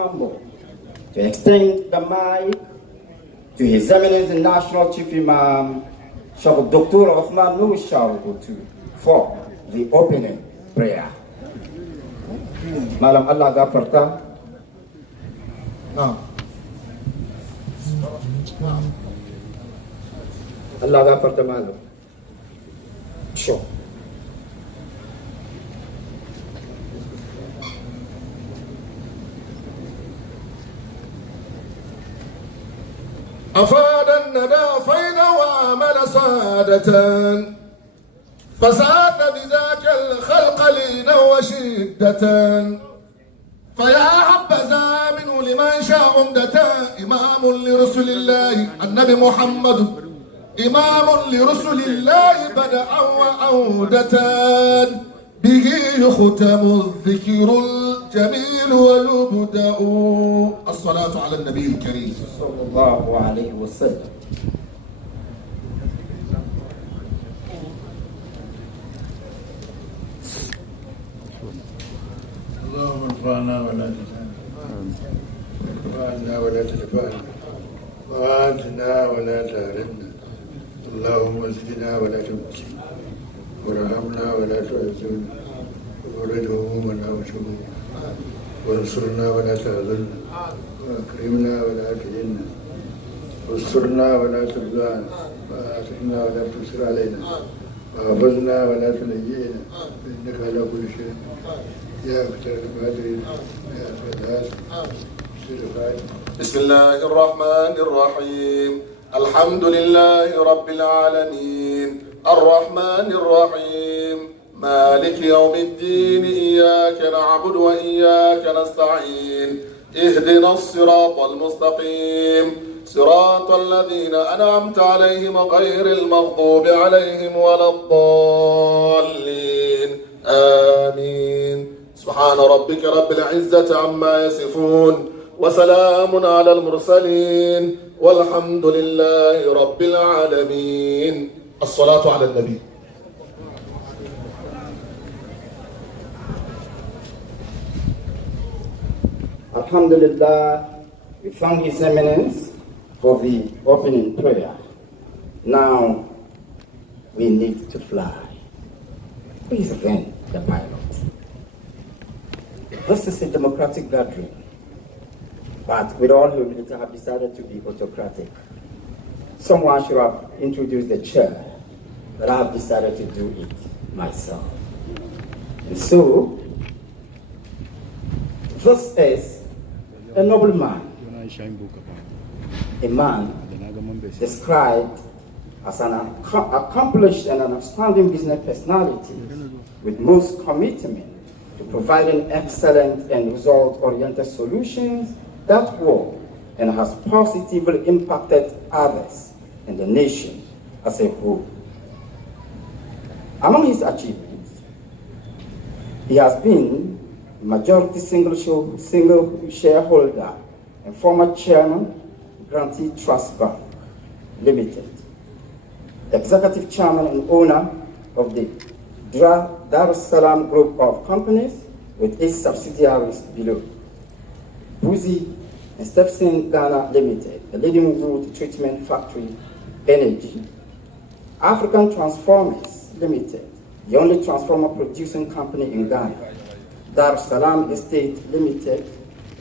humble to extend the mic to His Eminence the National Chief Imam, Sheikh Dr. Uthman Nur Sharubutu, for the opening prayer. Malam Allah gafarta. Allah gafarta malam. Sure. أفاد الندى فينا وعمل صادة فساد بذاك الخلق لينا وشدة فيا حبذا منه لمن شاء عمدة إمام لرسل الله النبي محمد إمام لرسل الله بدأ وعودة به يختم الذكر الجميل ويبدأ الصلاة على النبي الكريم صلى الله عليه وسلم. اللهم ارفعنا ولا تجعلنا وارفعنا ولا تدفعنا وآتنا ولا تهرمنا اللهم اسقنا ولا تمسنا وارحمنا ولا تعذبنا وفرج همومنا وشمومنا وانصرنا ولا تهزلنا واكرمنا ولا تهنا واسترنا ولا تبغانا وآتنا ولا تسر علينا وحفظنا ولا تنجينا انك على كل شيء يا أكثر القادرين يا أكثر الهاسم. بسم الله الرحمن الرحيم الحمد لله رب العالمين الرحمن الرحيم مالك يوم الدين إياك نعبد وإياك نستعين اهدنا الصراط المستقيم صراط الذين أنعمت عليهم غير المغضوب عليهم ولا الضالين آمين. سبحان ربك رب العزة عما يصفون وسلام على المرسلين والحمد لله رب العالمين. الصلاة على النبي. Alhamdulillah, we thank His Eminence for the opening prayer. Now, we need to fly. Please then the pilot. This is a democratic gathering, but with all humility, I have decided to be autocratic. Someone should have introduced the chair, but I have decided to do it myself. And so, this is a noble man, a man described as an accomplished and an outstanding business personality with most commitment to providing excellent and result-oriented solutions that work and has positively impacted others and the nation as a whole. Among his achievements, he has been majority single shareholder and former chairman, Grantee Trust Bank Limited, executive chairman and owner of the Dar es Salaam Group of Companies with its subsidiaries below. Buzi and Stepson Ghana Limited, a leading wood treatment factory, energy. African Transformers Limited, the only transformer producing company in Ghana. Dar es Salaam Estate Limited,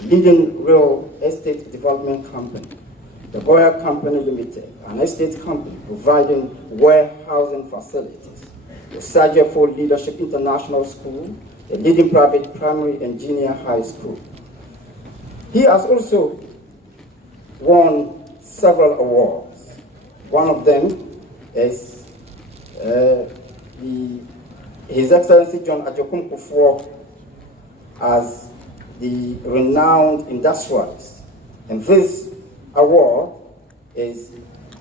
leading real estate development company. The Boyer Company Limited, an estate company providing warehousing facilities. The Sajefo Leadership International School, a leading private primary and junior high school. He has also won several awards. One of them is His Excellency John Ajokum Kufuor as the renowned industrialist. And this award is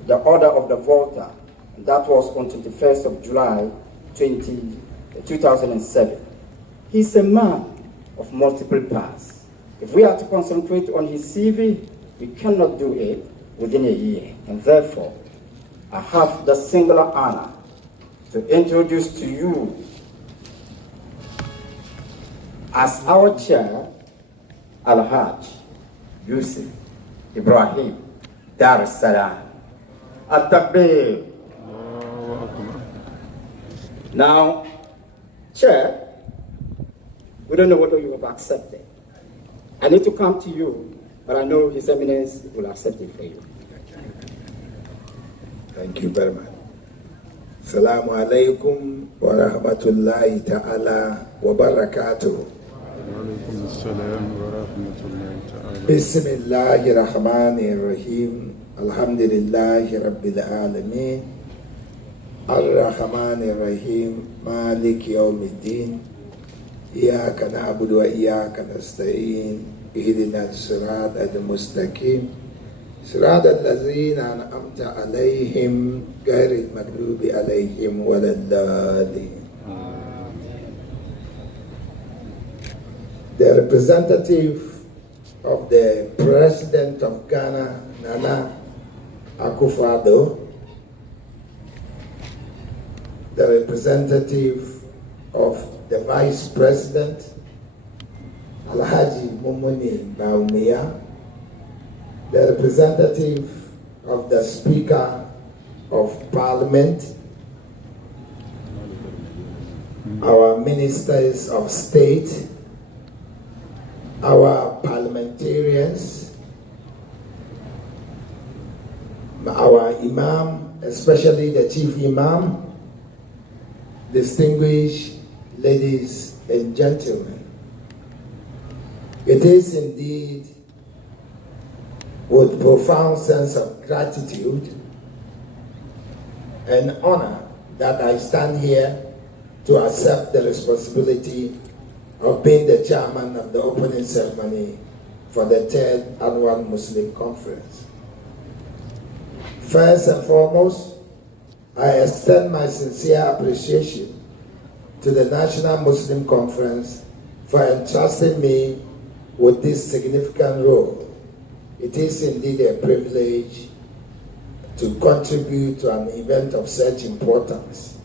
the Order of the Volta, and that was on 21st of July 2007. He's a man of multiple paths. If we are to concentrate on his CV, we cannot do it within a year. And therefore, I have the singular honor to introduce to you as our chair, Al-Hajj Yusuf Ibrahim, Dar es Salaam. At-Takbir. Now, Chair, we don't know whether you have accepted. I need to come to you, but I know His Eminence will accept it for you. Thank you very much. Assalamu alaikum wa rahmatullahi ta'ala wa barakatuh. Bismillahir Rahmanir Rahim. Alhamdulillahi Rabbil Alameen. Ar-Rahmanir Rahim. Malik Yawmiddin. Iyaka na'budu wa iyaka nasta'in. Ihdina as-sirata al-mustaqim. Sirata allazina an'amta alayhim ghayril maghdubi alayhim waladdallin. The representative of the President of Ghana, Nana Akufo-Addo, the representative of the Vice President, Alhaji Mumuni Bawumia, the representative of the Speaker of Parliament, our Ministers of State, our parliamentarians, our Imam, especially the Chief Imam, distinguished ladies and gentlemen. It is indeed with profound sense of gratitude and honor that I stand here to accept the responsibility of being the chairman of the opening ceremony for the 3rd Annual Muslim Conference. First and foremost, I extend my sincere appreciation to the National Muslim Conference for entrusting me with this significant role. It is indeed a privilege to contribute to an event of such importance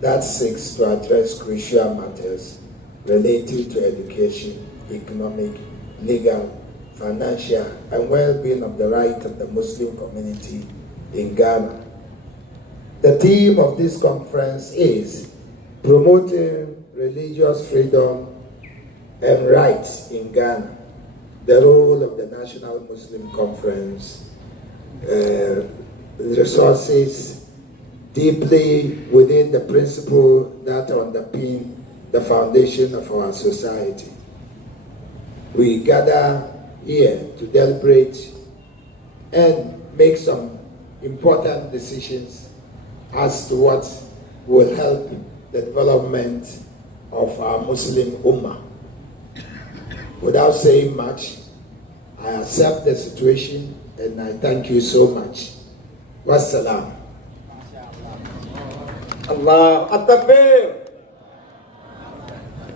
that seeks to address crucial matters related to education, economic, legal, financial, and well-being of the right of the Muslim community in Ghana. The theme of this conference is promoting religious freedom and rights in Ghana. The role of the National Muslim Conference resources deeply within the principle that underpin the foundation of our society. We gather here to deliberate and make some important decisions as to what will help the development of our Muslim Ummah. Without saying much, I accept the situation and I thank you so much. Wassalam. Allah At-Takbir.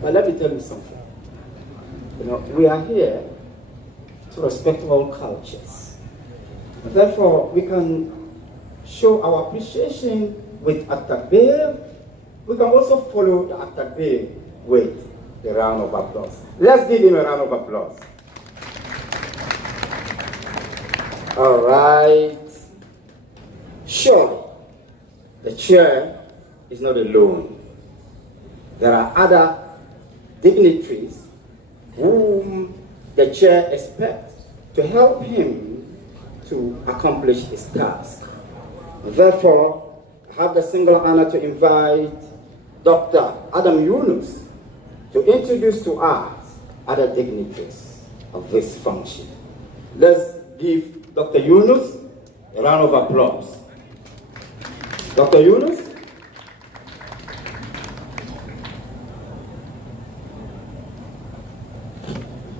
But let me tell you something. We are here to respect all cultures. Therefore, we can show our appreciation with At-Takbir. We can also follow the At-Takbir with a round of applause. Let's give him a round of applause. All right. Sure, the chair is not alone. There are other dignitaries whom the chair expects to help him to accomplish his task. Therefore, I have the single honor to invite Dr. Adam Yunus to introduce to us other dignitaries of this function. Let's give Dr. Yunus a round of applause. Dr. Yunus?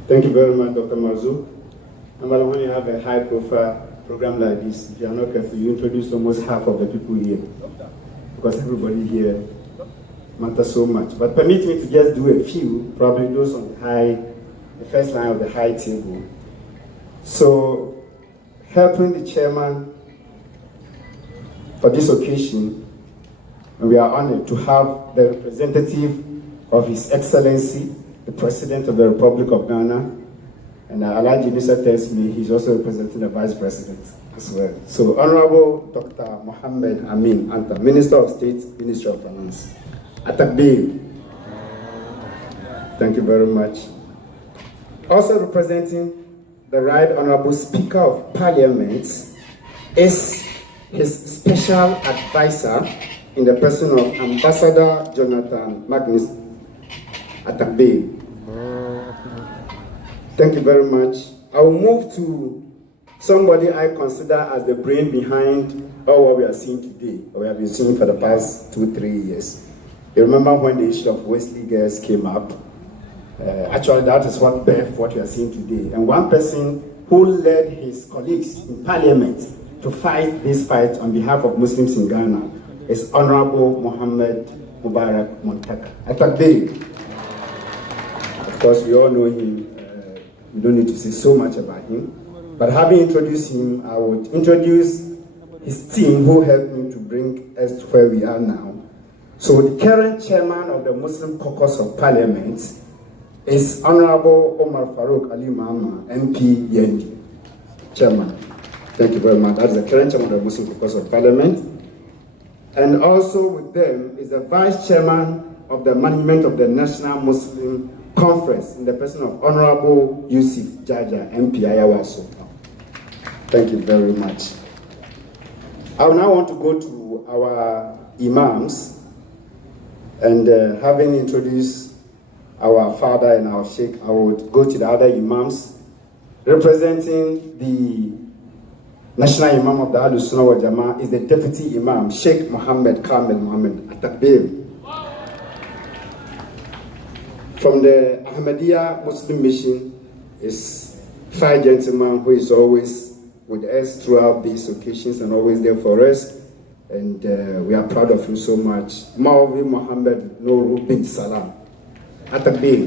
Thank you very much, Dr. Marzouk. Normally, when you have a high-profile program like this, if you are not careful, you introduce almost half of the people here, because everybody here matters so much. But permit me to just do a few, probably those on the first line of the high table. So, helping the chairman for this occasion, we are honored to have the representative of His Excellency, the President of the Republic of Ghana, And Alaji Bisa tells me he's also representing the Vice President as well. So Honorable Dr. Mohammed Amin Anta, Minister of State, Ministry of Finance. Atakbir. Thank you very much. Also representing the Right Honorable Speaker of Parliament is his special advisor in the person of Ambassador Jonathan Magnus Atakbir. Thank you very much. I will move to somebody I consider as the brain behind all what we are seeing today, or we have been seeing for the past 2-3 years. You remember when the issue of Wesley girls came up? Actually, that is what birthed what we are seeing today. And one person who led his colleagues in Parliament to fight this fight on behalf of Muslims in Ghana is Honorable Muhammad Mubarak Montaka. Atakbir. Of course, we all know him. We don't need to say so much about him. But having introduced him, I would introduce his team who helped me to bring us to where we are now. So the current chairman of the Muslim Caucus of Parliament is Honorable Omar Farouk Ali Mahama, MP Yendi, chairman. Thank you very much. That is the current chairman of the Muslim Caucus of Parliament. And also with them is the vice chairman of the management of the National Muslim Conference in the person of Honorable Yusuf Jaja, MP Ayawaso. Thank you very much. I now want to go to our imams, and having introduced our father and our sheikh, I would go to the other imams. Representing the National Imam of the Ahlus Sunnah wal Jama'ah is the Deputy Imam, Sheikh Muhammad Kamil Muhammad Atakbir. From the Ahmadiyya Muslim Mission is 5 gentlemen who is always with us throughout these occasions and always there for us. And we are proud of you so much. Maulvi Muhammad Noor bin Salam. Atakbir.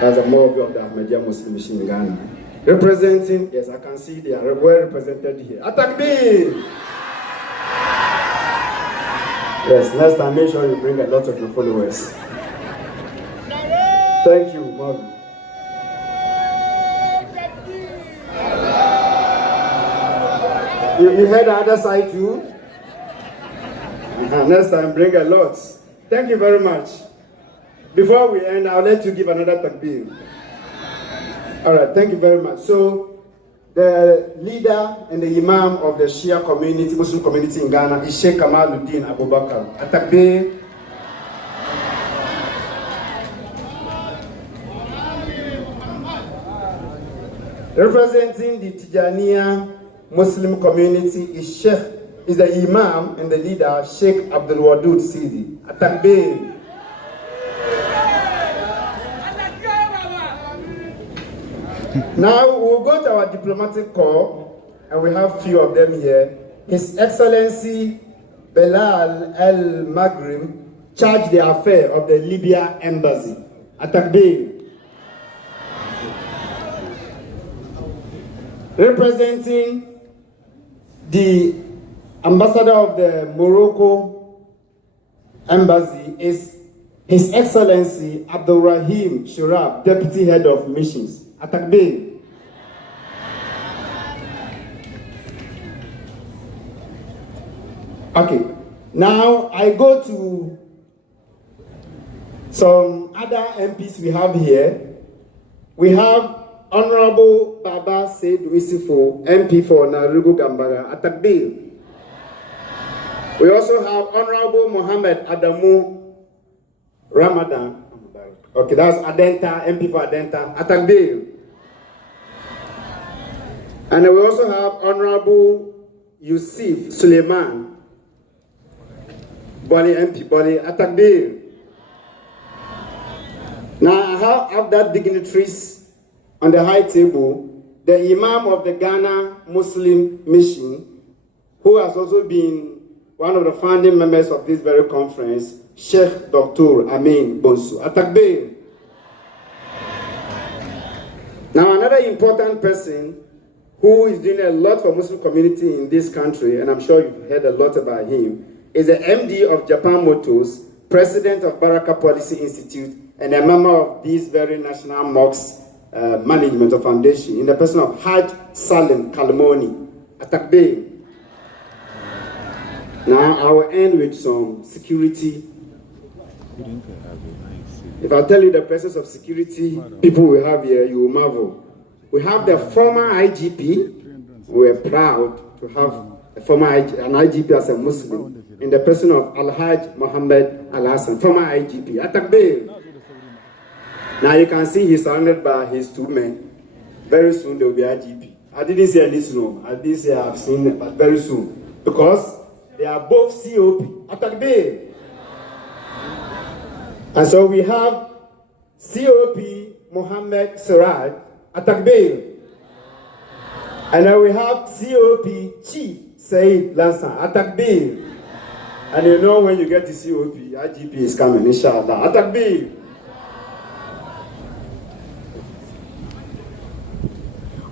That's a Maulvi of the Ahmadiyya Muslim Mission in Ghana. Representing, yes, I can see they are well represented here. Atakbir! Yes, next time make sure you bring a lot of your followers. Thank you, Maulvi. You heard the other side too? Next time, bring a lot. Thank you very much. Before we end, I'll let you give another takbir. All right, thank you very much. So, the leader and the imam of the Shia community, Muslim community in Ghana is Sheikh Kamaluddin Abubakar. A takbir. Representing the Tijaniya Muslim community is the Imam and the leader, Sheikh Abdul Wadud Sidi. A takbir. Now we'll go to our diplomatic corps, and we have few of them here. His Excellency Belal El Magrim charged the affair of the Libya embassy. A takbir. Representing the ambassador of the Morocco embassy is His Excellency Abdul Rahim Shirab, Deputy Head of Missions. Atakbir. Okay, now I go to some other MPs we have here. We have Honorable Baba Said Wisifo, MP for Narugu Gambara. Atakbir. We also have Honorable Mohammed Adamu Ramadan. Okay, that's Adenta, MP for Adenta. Atakbir. And we also have Honorable Yusuf Suleiman, Bali MP, Bali. Atakbir. Now I have that dignitaries on the high table, the Imam of the Ghana Muslim Mission, who has also been one of the founding members of this very conference, Sheikh Dr. Amin Bonsu. Atakbir. Now another important person who is doing a lot for Muslim community in this country, and I'm sure you've heard a lot about him, is the MD of Japan Motors, President of Baraka Policy Institute, and a member of this very National Mosque Management of Foundation in the person of Hajj Salim Kalmoni Atakbe. Now I will end with some security. If I tell you the presence of security people we have here, you will marvel. We have the former IGP. We are proud to have a former an IGP as a Muslim in the person of Al-Hajj Muhammad Al-Hassan, former IGP. Atakbe. Now you can see he's surrounded by his two men. Very soon they will be IGP. I didn't say in this room. I didn't say I've seen it, but very soon. Because they are both COP. Atakbe. And so we have COP Mohammed Siraj Atakbe. And then we have COP Chief Said Lansan Atakbe. And you know when you get to COP, IGP is coming, inshallah. Atakbe.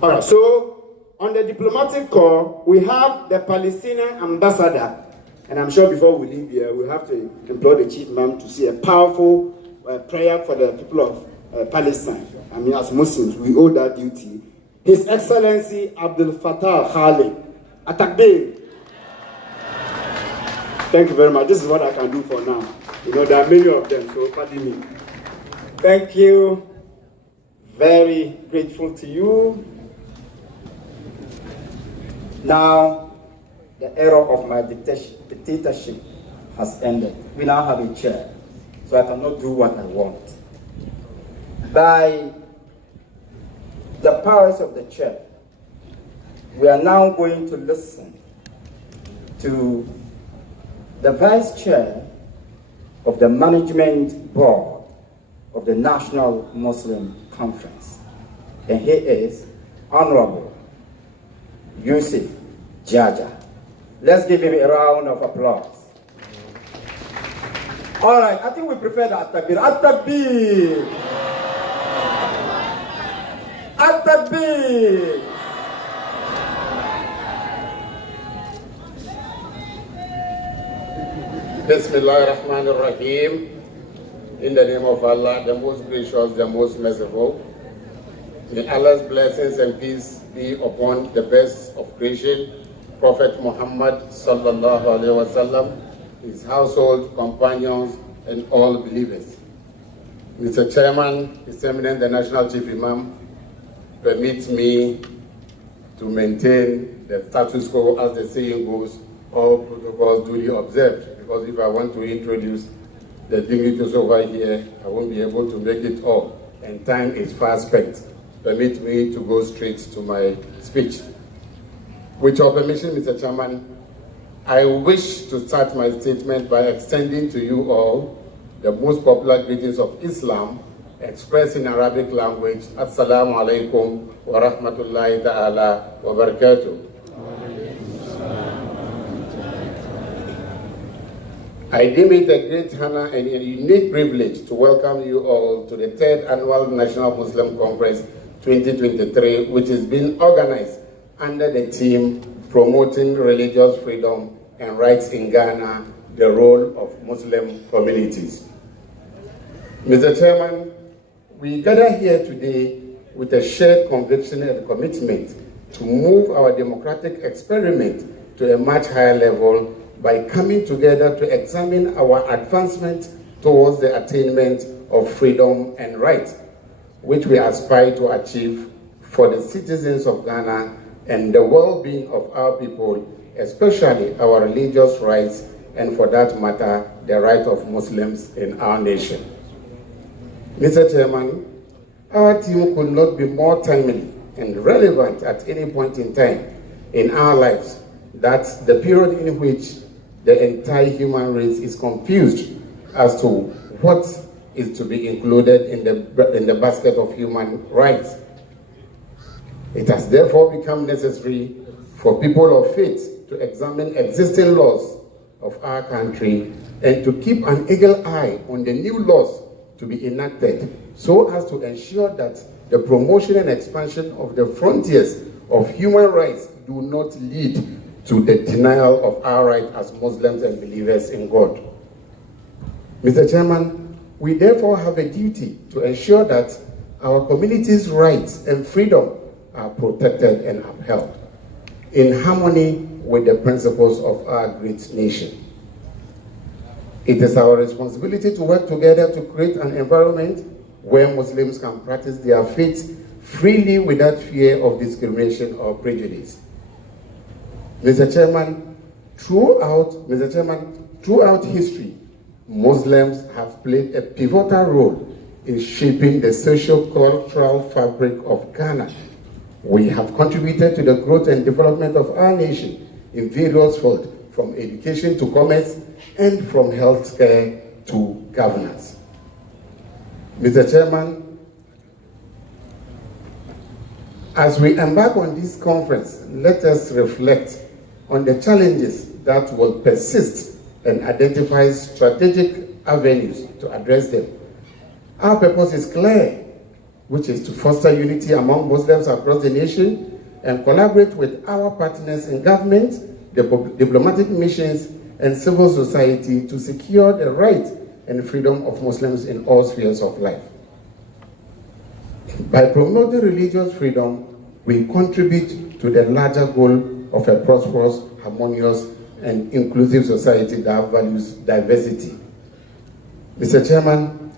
All right, so on the diplomatic corps, we have the Palestinian ambassador. And I'm sure before we leave here, we have to implore the chief imam to say a powerful prayer for the people of Palestine. I mean, as Muslims, we owe that duty. His Excellency Abdul Fattah Khalid Atakbe. Thank you very much. This is what I can do for now. You know, there are many of them, so pardon me. Thank you. Very grateful to you. Now, the era of my dictatorship has ended. We now have a chair, so I cannot do what I want. By the powers of the chair, we are now going to listen to the vice chair of the management board of the National Muslim Conference. And he is Honorable Yusuf Jaja. Let's give him a round of applause. All right, I think we prefer the At-Takbir. At-Takbir! At-Takbir! Bismillah ar-Rahman ar-Rahim. In the name of Allah, the most gracious, the most merciful. May Allah's blessings and peace be upon the best of creation, Prophet Muhammad sallallahu alaihi wasallam, his household, companions, and all believers. Mr. Chairman, His Eminence the National Chief Imam, permit me to maintain the status quo, as the saying goes, all protocols duly observed. Because if I want to introduce the dignitaries over here, I won't be able to make it all, and time is fast spent. Permit me to go straight to my speech. With your permission, Mr. Chairman, I wish to start my statement by extending to you all the most popular greetings of Islam, expressed in Arabic language. Assalamu alaikum wa rahmatullahi ta'ala wa barakatuh. I deem it a great honor and a unique privilege to welcome you all to the 3rd Annual National Muslim Conference 2023, which is being organized under the theme Promoting Religious Freedom and Rights in Ghana, the Role of Muslim Communities. Mr. Chairman, we gather here today with a shared conviction and commitment to move our democratic experiment to a much higher level by coming together to examine our advancement towards the attainment of freedom and rights, which we aspire to achieve for the citizens of Ghana and the well-being of our people, especially our religious rights, and for that matter, the right of Muslims in our nation. Mr. Chairman, our team could not be more timely and relevant at any point in time in our lives that the period in which the entire human race is confused as to what is to be included in the basket of human rights. It has therefore become necessary for people of faith to examine existing laws of our country and to keep an eagle eye on the new laws to be enacted so as to ensure that the promotion and expansion of the frontiers of human rights do not lead to the denial of our right as Muslims and believers in God. Mr. Chairman, We therefore have a duty to ensure that our community's rights and freedom are protected and upheld in harmony with the principles of our great nation. It is our responsibility to work together to create an environment where Muslims can practice their faith freely without fear of discrimination or prejudice. Mr. Chairman, throughout history, Muslims have played a pivotal role in shaping the socio-cultural fabric of Ghana. We have contributed to the growth and development of our nation in various fields, from education to commerce and from healthcare to governance. Mr. Chairman, as we embark on this conference, let us reflect on the challenges that will persist and identify strategic avenues to address them. Our purpose is clear, which is to foster unity among Muslims across the nation and collaborate with our partners in government, diplomatic missions, and civil society to secure the rights and freedom of Muslims in all spheres of life. By promoting religious freedom, we contribute to the larger goal of a prosperous, harmonious, and inclusive society that values diversity. Mr. Chairman,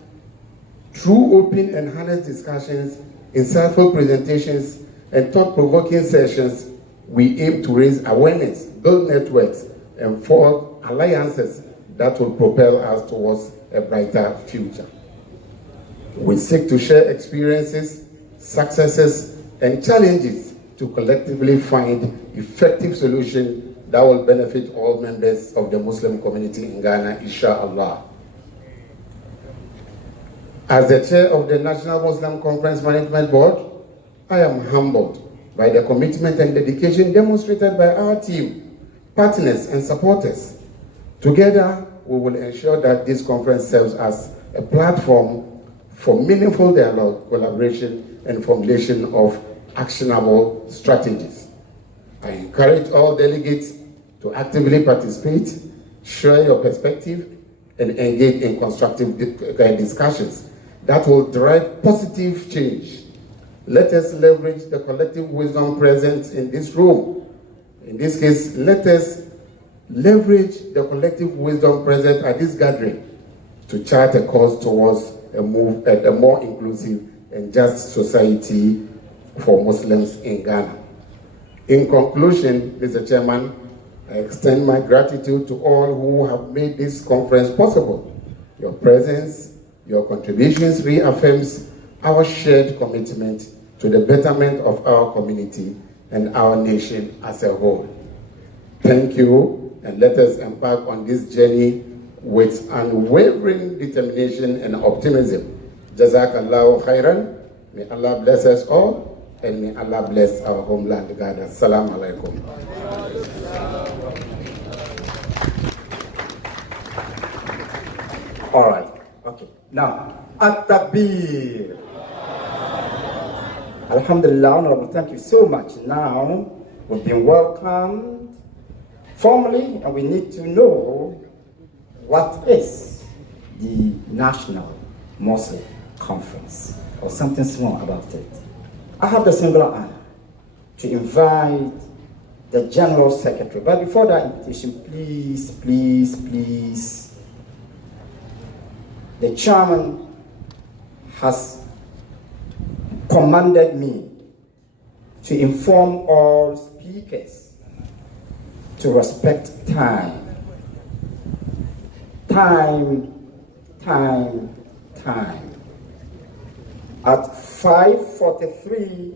through open and honest discussions, insightful presentations, and thought-provoking sessions, we aim to raise awareness, build networks, and forge alliances that will propel us towards a brighter future. We seek to share experiences, successes, and challenges to collectively find effective solutions that will benefit all members of the Muslim community in Ghana, inshallah. As the chair of the National Muslim Conference Management Board, I am humbled by the commitment and dedication demonstrated by our team, partners, and supporters. Together, we will ensure that this conference serves as a platform for meaningful dialogue, collaboration, and formulation of actionable strategies. I encourage all delegates to actively participate, share your perspective, and engage in constructive discussions that will drive positive change. Let us leverage the collective wisdom present in this room. In this case, let us leverage the collective wisdom present at this gathering to chart a course towards a more inclusive and just society for Muslims in Ghana. In conclusion, Mr. Chairman, I extend my gratitude to all who have made this conference possible. Your presence, your contributions reaffirms our shared commitment to the betterment of our community and our nation as a whole. Thank you, and let us embark on this journey with unwavering determination and optimism. Jazakallahu khairan. May Allah bless us all, and may Allah bless our homeland, Ghana. Assalamu alaikum. All right. Okay. Now, at-takbir. Alhamdulillah, Honorable, thank you so much. Now, we've been welcomed formally, and we need to know what is the National Muslim Conference, or something small about it. I have the singular honor to invite the General Secretary. But before that invitation, please, the chairman has commanded me to inform all speakers to respect time. At 5:43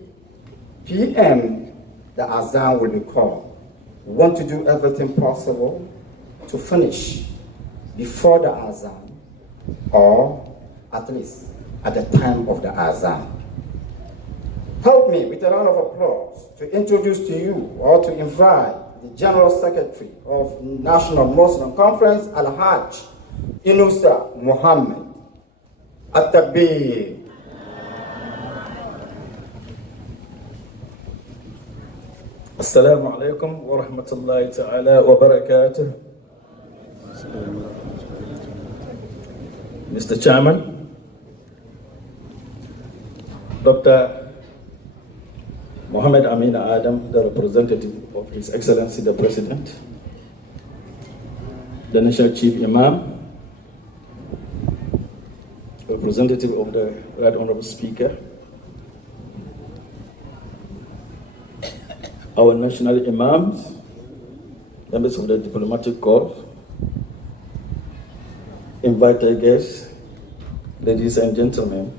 p.m., the Azan will be called. We want to do everything possible to finish before the Azan, or at least at the time of the Azan. Help me with a round of applause to introduce to you or to invite the General Secretary of National Muslim Conference, Al-Hajj Inusa Muhammad. At-Takbir. Assalamu alaikum wa rahmatullahi ta'ala wa barakatuh. Mr. Chairman, Dr. Mohammed Amina Adam, the representative of His Excellency the President, the National Chief Imam, representative of the Right Honorable Speaker, our national imams, members of the diplomatic corps, invited guests, ladies and gentlemen.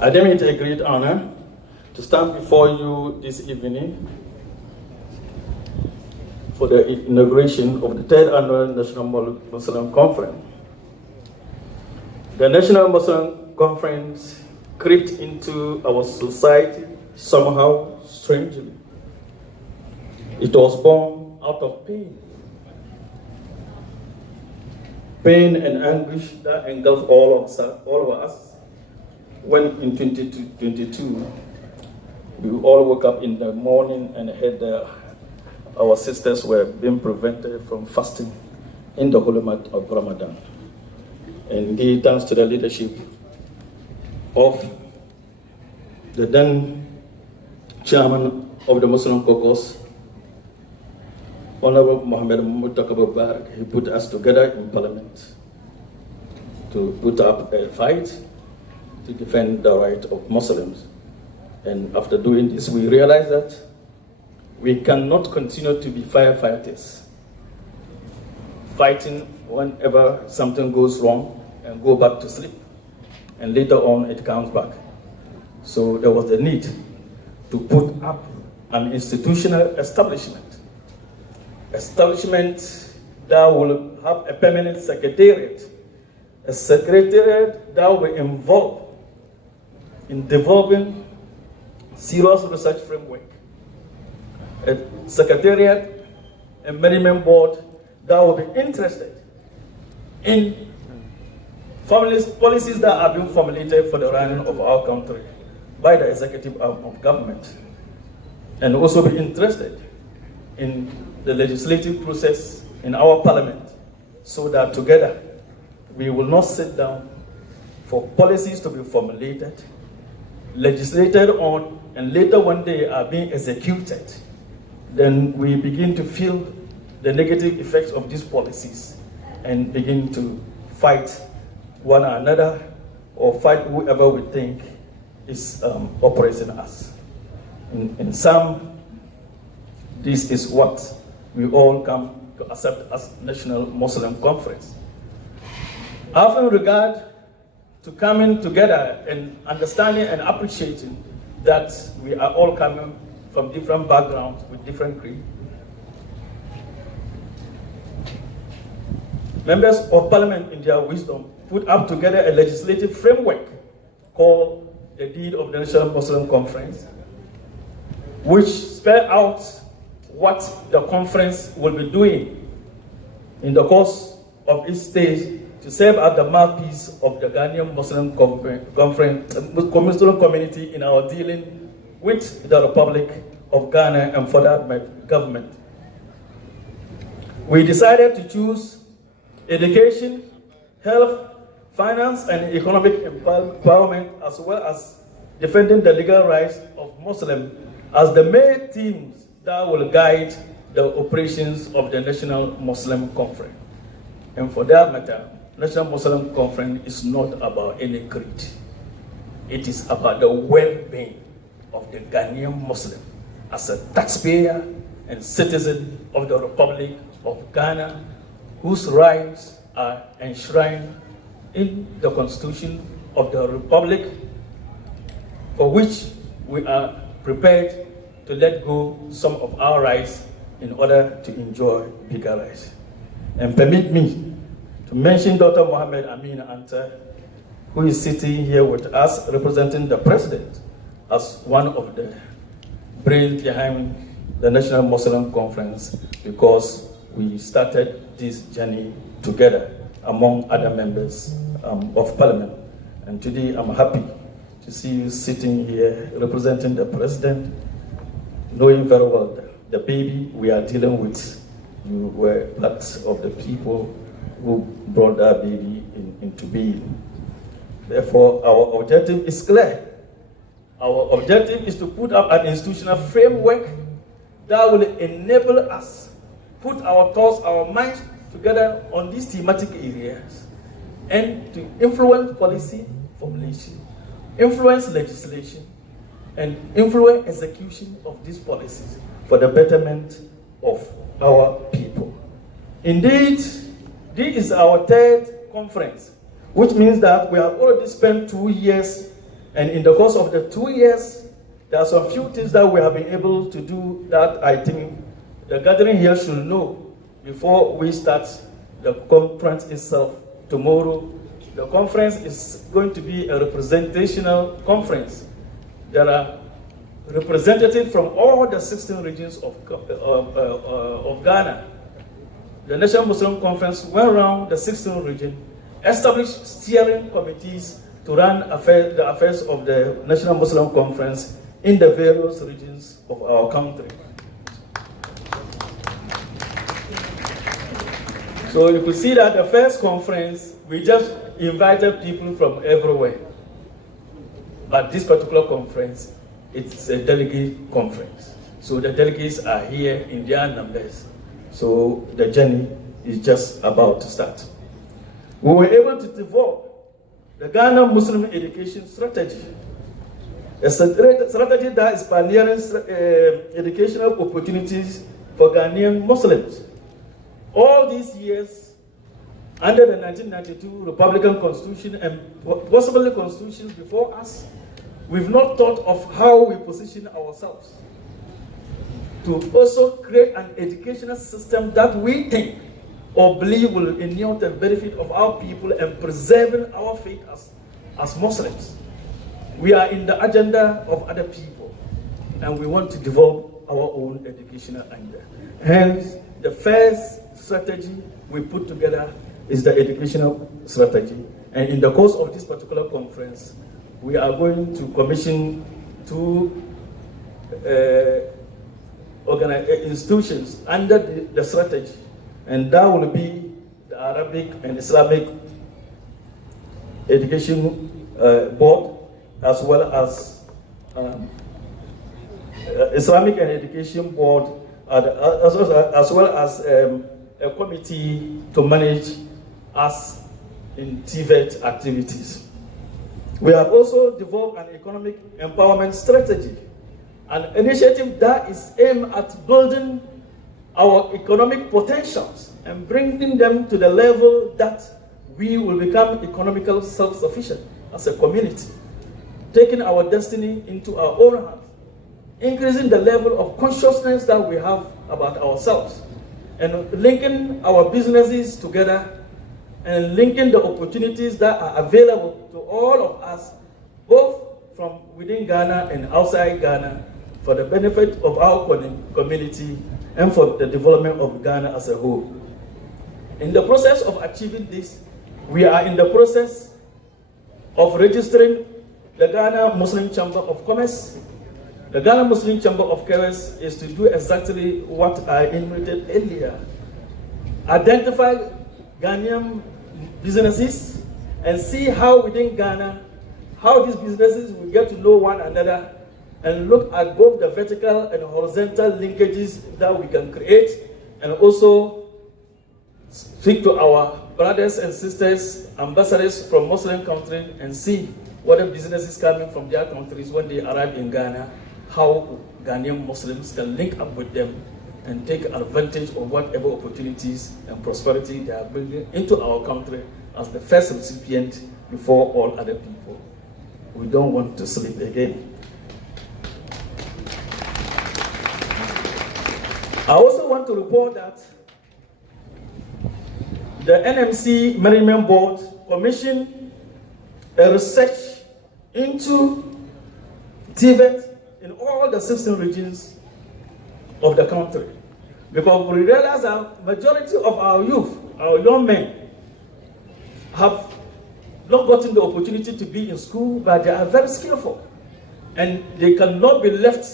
I deem it a great honor to stand before you this evening for the inauguration of the third annual National Muslim Conference. The National Muslim Conference crept into our society somehow strangely. It was born out of pain. Pain and anguish that engulfed all of us when in 2022 we all woke up in the morning and heard that our sisters were being prevented from fasting in the holy month of Ramadan. And indeed, thanks to the leadership of the then chairman of the Muslim caucus, Honorable Mohammed Mubarak, he put us together in Parliament to put up a fight to defend the right of Muslims. And after doing this, we realized that we cannot continue to be firefighters, fighting whenever something goes wrong and go back to sleep. And later on, it comes back. So there was the need to put up an institutional establishment that will have a permanent secretariat, a secretariat that will involve in developing serious research framework, a secretariat, a management board that will be interested in policies that are being formulated for the running of our country by the executive arm of government, and also be interested in the legislative process in our parliament, so that together we will not sit down for policies to be formulated, legislated on, and later when they are being executed, then we begin to feel the negative effects of these policies and begin to fight one another or fight whoever we think is oppressing us. In sum, this is what we all come to accept as National Muslim Conference. Having regard to coming together and understanding and appreciating that we are all coming from different backgrounds with different creed, members of Parliament in their wisdom put up together a legislative framework called the Deed of the National Muslim Conference, which spell out what the conference will be doing in the course of its stay to serve as the mouthpiece of the Ghanaian Muslim Muslim community in our dealing with the Republic of Ghana and for that government. We decided to choose education, health, finance, and economic empowerment, as well as defending the legal rights of Muslims as the main themes that will guide the operations of the National Muslim Conference. And for that matter, National Muslim Conference is not about any creed. It is about the well-being of the Ghanaian Muslim as a taxpayer and citizen of the Republic of Ghana, whose rights are enshrined in the Constitution of the Republic, for which we are prepared to let go some of our rights in order to enjoy bigger rights. And permit me to mention Dr. Mohammed Amin Anta, who is sitting here with us representing the President as one of the brains behind the National Muslim Conference, because we started this journey together among other members of Parliament. And today I'm happy to see you sitting here representing the President, knowing very well that the baby we are dealing with, you were part of the people who brought that baby into being. Therefore, our objective is clear. Our objective is to put up an institutional framework that will enable us put our thoughts, our minds together on these thematic areas and to influence policy formulation, influence legislation, and influence execution of these policies for the betterment of our people. Indeed, this is our third conference, which means that we have already spent 2 years, and in the course of the 2 years, there are some few things that we have been able to do that I think the gathering here should know before we start the conference itself tomorrow. The conference is going to be a representational conference. There are representatives from all the 16 regions of Ghana. The National Muslim Conference went around the 16 regions, established steering committees to run the affairs of the National Muslim Conference in the various regions of our country. So you could see that the first conference, we just invited people from everywhere. But this particular conference, it's a delegate conference. So the delegates are here in their numbers. So the journey is just about to start. We were able to develop the Ghana Muslim Education Strategy, a strategy that is pioneering educational opportunities for Ghanaian Muslims. All these years, under the 1992 Republican Constitution and possibly constitutions before us, we've not thought of how we position ourselves to also create an educational system that we think or believe will inure the benefit of our people and preserving our faith as Muslims. We are in the agenda of other people, and we want to develop our own educational agenda. Hence, the first strategy we put together is the educational strategy. And in the course of this particular conference, we are going to commission 2 institutions under the strategy, and that will be the Arabic and Islamic Education Board, as well as Islamic and Education Board, as well as a committee to manage us in TVET activities. We have also developed an economic empowerment strategy, an initiative that is aimed at building our economic potentials and bringing them to the level that we will become economically self-sufficient as a community, taking our destiny into our own hands, increasing the level of consciousness that we have about ourselves, and linking our businesses together and linking the opportunities that are available to all of us, both from within Ghana and outside Ghana, for the benefit of our community and for the development of Ghana as a whole. In the process of achieving this, we are in the process of registering the Ghana Muslim Chamber of Commerce. The Ghana Muslim Chamber of Commerce is to do exactly what I enumerated earlier. Identify Ghanaian businesses and see how within Ghana, how these businesses will get to know one another, and look at both the vertical and horizontal linkages that we can create, and also speak to our brothers and sisters, ambassadors from Muslim countries, and see what the businesses coming from their countries when they arrive in Ghana, how Ghanaian Muslims can link up with them and take advantage of whatever opportunities and prosperity they are bringing into our country as the first recipient before all other people. We don't want to sleep again. I also want to report that the NMC Management Board commissioned a research into TVET in all the 16 regions of the country, because we realize that majority of our youth, our young men, have not gotten the opportunity to be in school, but they are very skillful, and they cannot be left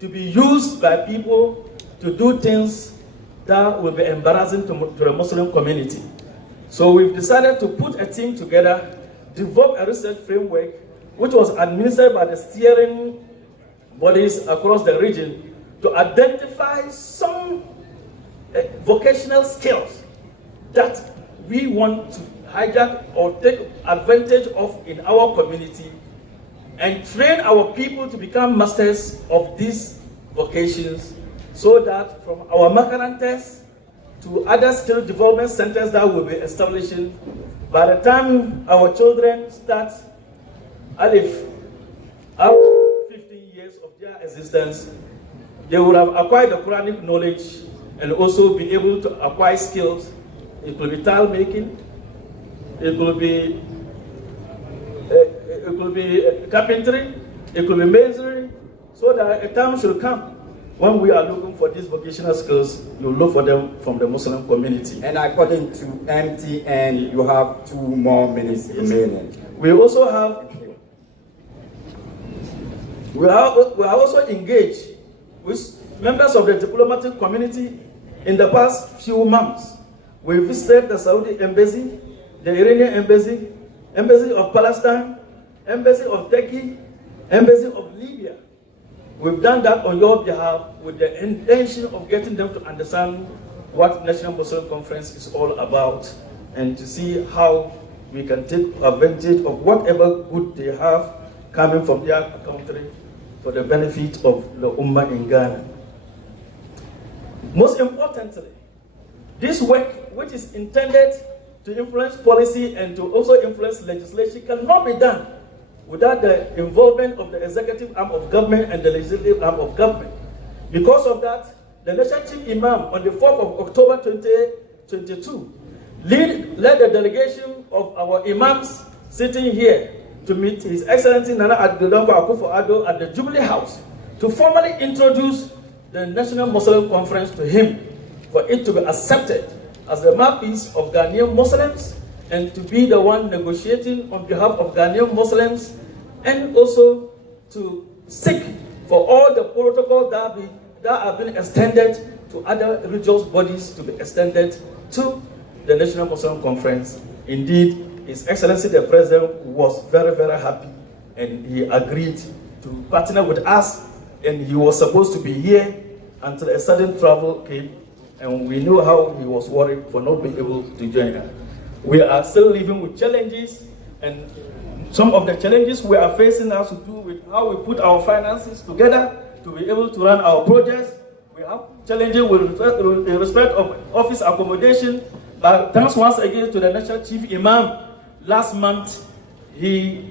to be used by people to do things that will be embarrassing to the Muslim community. So we've decided to put a team together, develop a research framework, which was administered by the steering bodies across the region to identify some vocational skills that we want to hijack or take advantage of in our community and train our people to become masters of these vocations, so that from our makarantas to other skill development centers that will be establishing, by the time our children start Alif, after 15 years of their existence, they will have acquired the Quranic knowledge and also be able to acquire skills. It will be tile making, it will be carpentry, it could be masonry, so that a time should come when we are looking for these vocational skills, you look for them from the Muslim community. And according to MTN, you have 2 more minutes remaining. We also have, we are also engaged with members of the diplomatic community in the past few months. We visited the Saudi embassy, the Iranian embassy, embassy of Palestine, embassy of Turkey, embassy of Libya. We've done that on your behalf with the intention of getting them to understand what National Muslim Conference is all about and to see how we can take advantage of whatever good they have coming from their country for the benefit of the Ummah in Ghana. Most importantly, this work, which is intended to influence policy and to also influence legislation, cannot be done without the involvement of the executive arm of government and the legislative arm of government. Because of that, the National Chief Imam on the 4th of October 2022 led the delegation of our imams sitting here to meet His Excellency Nana Addo Akufo-Addo at the Jubilee House to formally introduce the National Muslim Conference to him, for it to be accepted as the mouthpiece of Ghanaian Muslims and to be the one negotiating on behalf of Ghanaian Muslims, and also to seek for all the protocols that have been extended to other religious bodies to be extended to the National Muslim Conference. Indeed, His Excellency the President was very, very happy, and he agreed to partner with us, and he was supposed to be here until a sudden travel came, and we knew how he was worried for not being able to join us. We are still living with challenges, and some of the challenges we are facing has to do with how we put our finances together to be able to run our projects. We have challenges in respect of office accommodation, but thanks once again to the National Chief Imam. Last month, he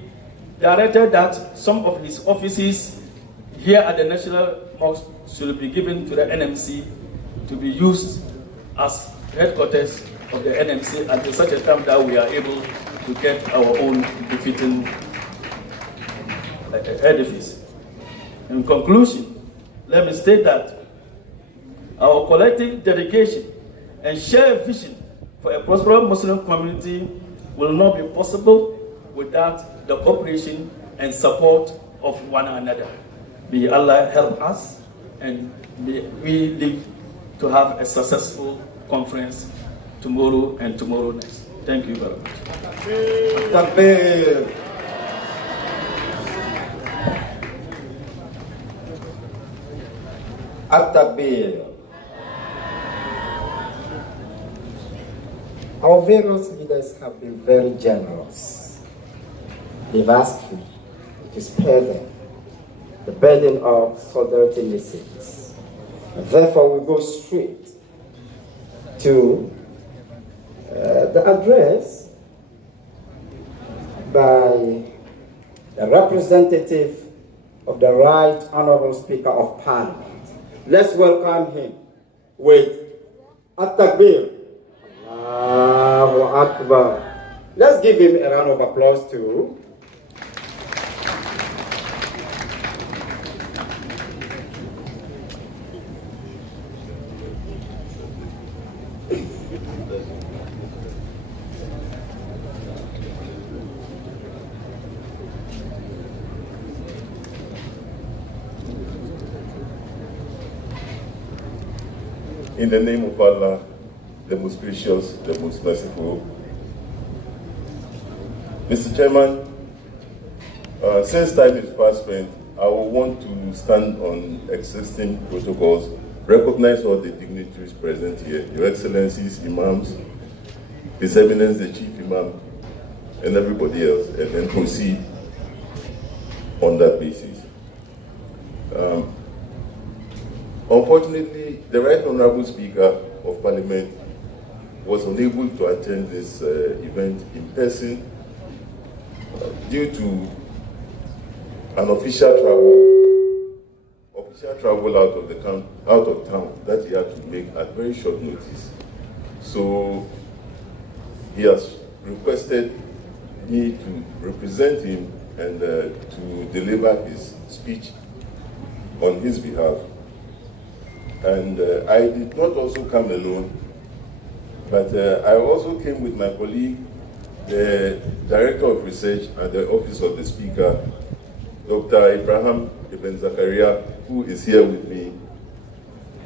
directed that some of his offices here at the National Mosque should be given to the NMC to be used as headquarters of the NMC until such a time that we are able to get our own befitting edifice. In conclusion, let me state that our collective dedication and shared vision for a prosperous Muslim community will not be possible without the cooperation and support of one another. May Allah help us, and may we live to have a successful conference tomorrow and tomorrow next. Thank you very much. Takbir. At-Takbir. Our various leaders have been very generous. They've asked you to spare them the burden of solidarity messages. And therefore, we go straight to the address by the representative of the Right Honorable Speaker of Parliament. Let's welcome him with At-Takbir. Allahu Akbar. Let's give him a round of applause too. In the name of Allah, the most gracious, the most merciful, Mr. Chairman, since time is fast spent, I will want to stand on existing protocols, recognize all the dignitaries present here, Your Excellencies, Imams, His Eminence the Chief Imam, and everybody else, and then proceed on that basis. Unfortunately, the Right Honorable Speaker of Parliament was unable to attend this event in person due to an official travel out of town that he had to make at very short notice. So he has requested me to represent him and to deliver his speech on his behalf. And I did not also come alone, but I also came with my colleague, the Director of Research at the Office of the Speaker, Dr. Ibrahim Ibn Zakaria, who is here with me,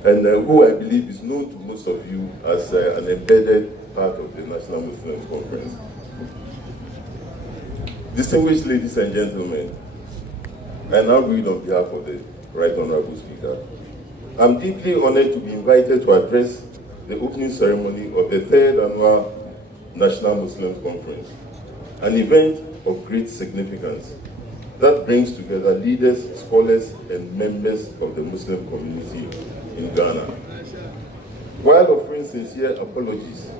and who I believe is known to most of you as an embedded part of the National Muslim Conference. Distinguished ladies and gentlemen, I now read on behalf of the Right Honorable Speaker. I'm deeply honored to be invited to address the opening ceremony of the 3rd Annual National Muslim Conference, an event of great significance that brings together leaders, scholars, and members of the Muslim community in Ghana. While offering sincere apologies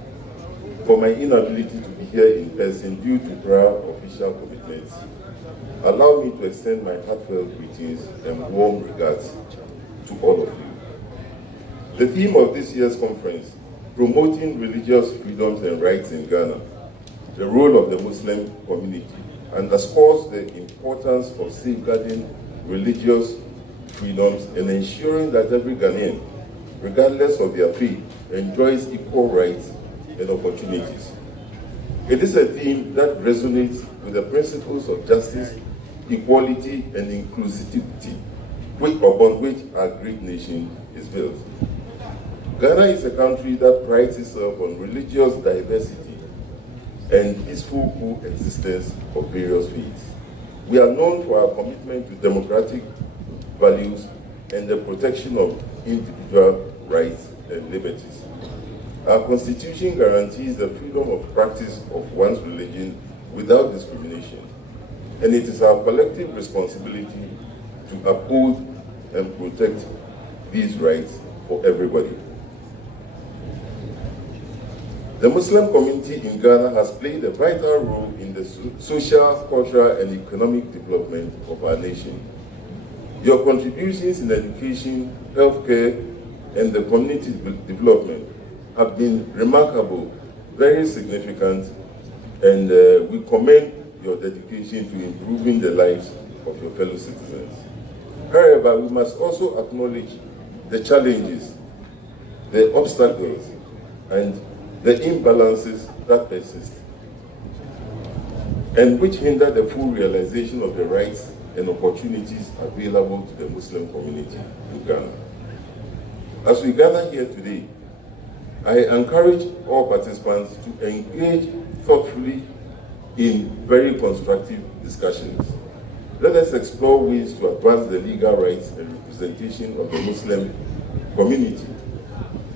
for my inability to be here in person due to prior official commitments, allow me to extend my heartfelt greetings and warm regards to all of you. The theme of this year's conference, Promoting Religious Freedoms and Rights in Ghana, the role of the Muslim community, underscores the importance of safeguarding religious freedoms and ensuring that every Ghanaian, regardless of their faith, enjoys equal rights and opportunities. It is a theme that resonates with the principles of justice, equality, and inclusivity, upon which our great nation is built. Ghana is a country that prides itself on religious diversity and peaceful coexistence of various faiths. We are known for our commitment to democratic values and the protection of individual rights and liberties. Our Constitution guarantees the freedom of practice of one's religion without discrimination, and it is our collective responsibility to uphold and protect these rights for everybody. The Muslim community in Ghana has played a vital role in the social, cultural, and economic development of our nation. Your contributions in education, healthcare, and the community development have been remarkable, very significant, and we commend your dedication to improving the lives of your fellow citizens. However, we must also acknowledge the challenges, the obstacles, and the imbalances that persist, and which hinder the full realization of the rights and opportunities available to the Muslim community in Ghana. As we gather here today, I encourage all participants to engage thoughtfully in very constructive discussions. Let us explore ways to advance the legal rights and representation of the Muslim community.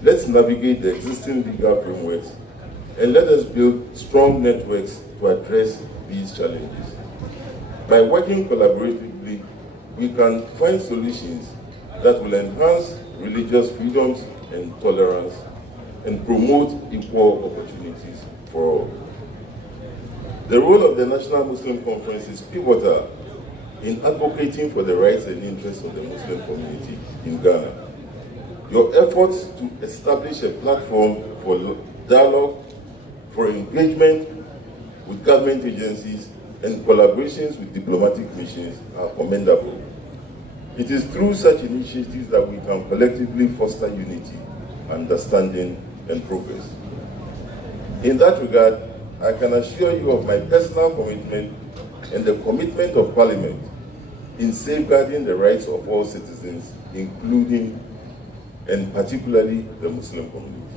Let's navigate the existing legal frameworks and let us build strong networks to address these challenges. By working collaboratively, we can find solutions that will enhance religious freedoms and tolerance and promote equal opportunities for all. The role of the National Muslim Conference is pivotal in advocating for the rights and interests of the Muslim community in Ghana. Your efforts to establish a platform for dialogue, for engagement with government agencies, and collaborations with diplomatic missions are commendable. It is through such initiatives that we can collectively foster unity, understanding, and progress. In that regard, I can assure you of my personal commitment and the commitment of Parliament in safeguarding the rights of all citizens, including and particularly the Muslim community.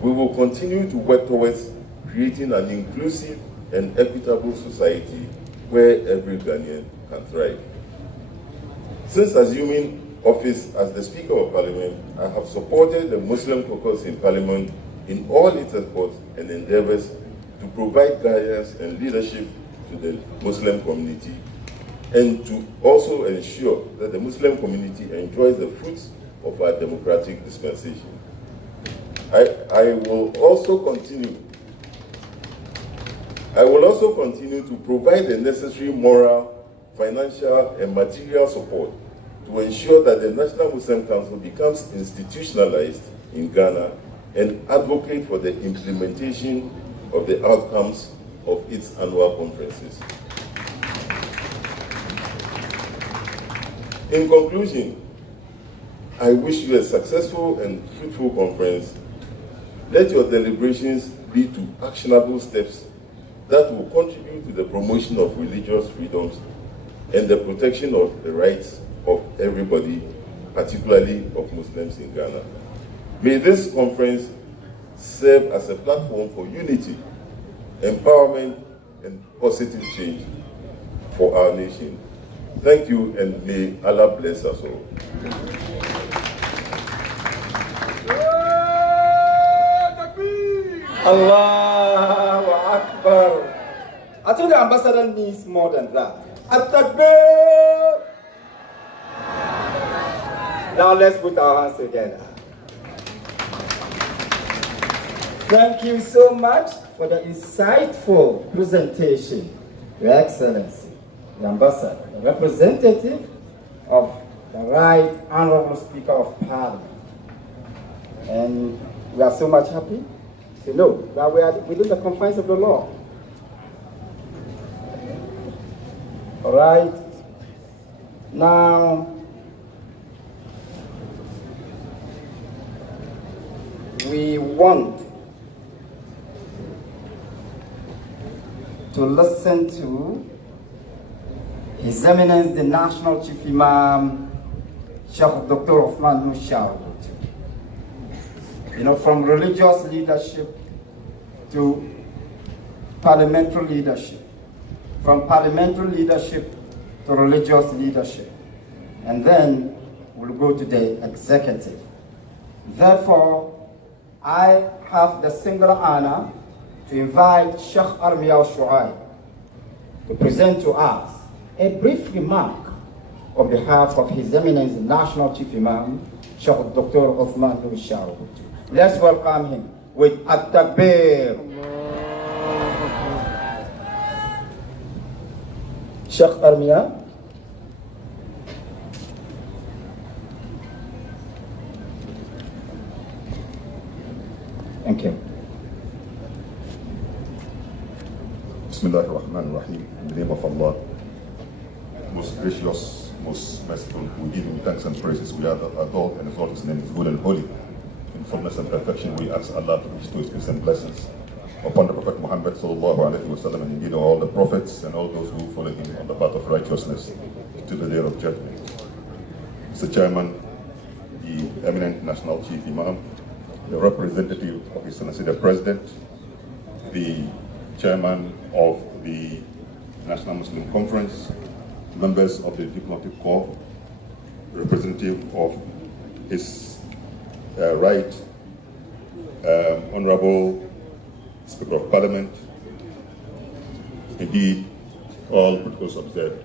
We will continue to work towards creating an inclusive and equitable society where every Ghanaian can thrive. Since assuming office as the Speaker of Parliament, I have supported the Muslim caucus in Parliament in all its efforts and endeavors to provide guidance and leadership to the Muslim community, and to also ensure that the Muslim community enjoys the fruits of our democratic dispensation. I will also continue to provide the necessary moral, financial, and material support to ensure that the National Muslim Council becomes institutionalized in Ghana and advocate for the implementation of the outcomes of its annual conferences. In conclusion, I wish you a successful and fruitful conference. Let your deliberations lead to actionable steps that will contribute to the promotion of religious freedoms and the protection of the rights of everybody, particularly of Muslims in Ghana. May this conference serve as a platform for unity, empowerment, and positive change for our nation. Thank you, and may Allah bless us all. Allahu Akbar. I think the ambassador needs more than that. At-Takbir! Now let's put our hands together. Thank you so much for the insightful presentation, Your Excellency, the ambassador, the representative of the Right Honorable Speaker of Parliament. And we are so much happy to know that we are within the confines of the law. All right. Now, we want to listen to His Eminence the National Chief Imam, Sheikh Dr. Uthman Mushawut. You know, from religious leadership to parliamentary leadership, from parliamentary leadership to religious leadership, and then we'll go to the executive. Therefore, I have the singular honor to invite Sheikh Armiya Shuaib to present to us a brief remark on behalf of His Eminence the National Chief Imam, Sheikh Dr. Uthman Mushawut. Let's welcome him with At-Takbir. Sheikh Armiya. Thank you. Bismillah ar-Rahman ar-Rahim. In the name of Allah, most gracious, most merciful, we give Him thanks and praises. We adore and exalt His name, is good and holy. In fullness and perfection, we ask Allah to bestow His peace and blessings upon the Prophet Muhammad sallallahu alaihi wasallam, and indeed all the prophets and all those who follow him on the path of righteousness to the day of judgment. Mr. Chairman, the eminent National Chief Imam, the representative of His Excellency the President, the Chairman of the National Muslim Conference, members of the Diplomatic Corps, representative of His Right Honorable Speaker of Parliament, indeed all protocols observed.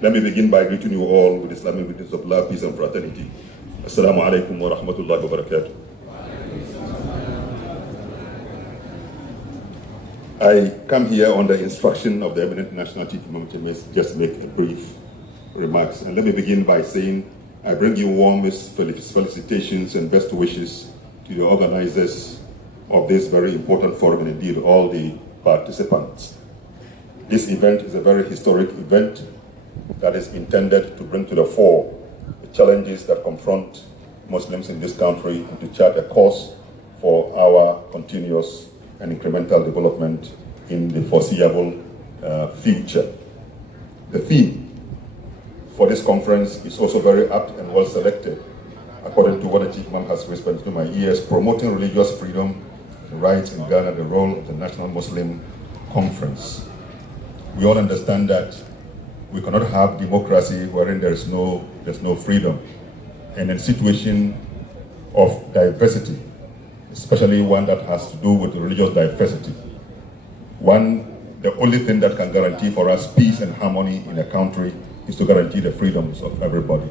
Let me begin by greeting you all with Islamic greetings of love, peace and fraternity. Assalamu alaikum wa rahmatullahi wa barakatuh. I come here on the instruction of the eminent National Chief Imam to just make a brief remarks. And let me begin by saying I bring you warmest felicitations and best wishes to the organizers of this very important forum and indeed all the participants. This event is a very historic event that is intended to bring to the fore the challenges that confront Muslims in this country and to chart a course for our continuous and incremental development in the foreseeable future. The theme for this conference is also very apt and well selected, according to what the Chief Imam has whispered to my ears: promoting religious freedom and rights in Ghana, the role of the National Muslim Conference. We all understand that we cannot have democracy wherein there's no freedom. And in a situation of diversity, especially one that has to do with religious diversity, the only thing that can guarantee for us peace and harmony in a country is to guarantee the freedoms of everybody.